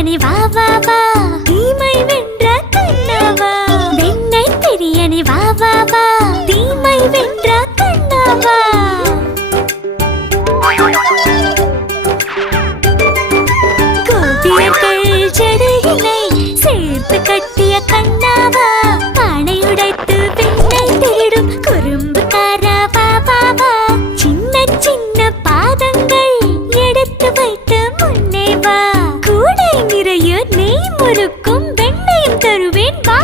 பிரியனே வா வா வா தீமை வென்ற கண்ணாவா வெண்ணை பிரியனே வா வா வா தீமை வென்ற கண்ணாவா கோபியர்கள் ஜடையினை சேர்த்து கட்டிய கண்ணாவா பானை உடைத்து வெண்ணை திருடும் குறும்புக்காரா வா வா வா சின்ன சின்ன பாதங்கள் எடுத்து வைத்து முன்னே வா கூடை நிறைய நெய் முறுக்கும் வெண்ணையும் தருவேன் வா